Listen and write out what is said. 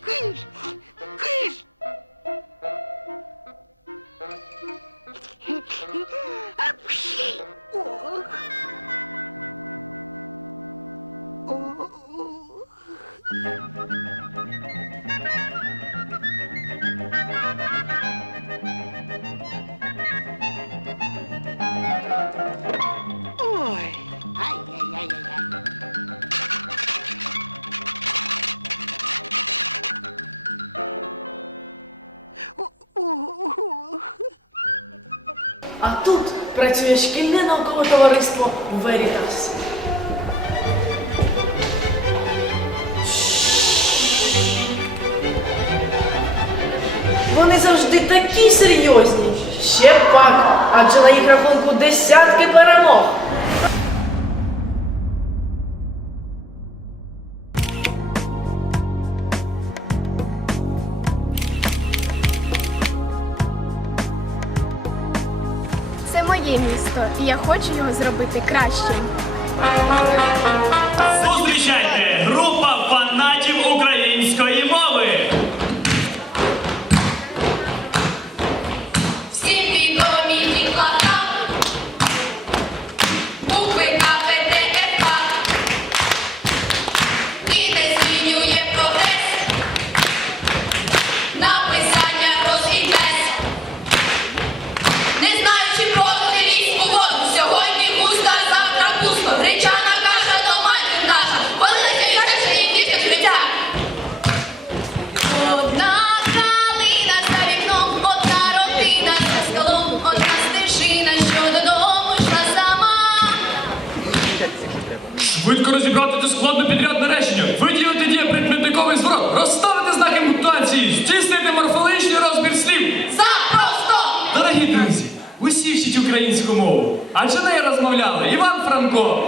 Chris! Chris! Oh. Oh. oh. А тут працює шкільне наукове товариство Veritas. Вони завжди такі серйозні. Ще пак, адже на їх рахунку десятки перемог. Моє місто, і я хочу його зробити кращим. Розібрати те складно підрядне речення, виділити дієприкметниковий зворот, розставити знаки пунктуації, здійснити морфологічний розбір слів. Запросто! Дорогі друзі, усі вчіть українську мову. Адже нею розмовляли Іван Франко,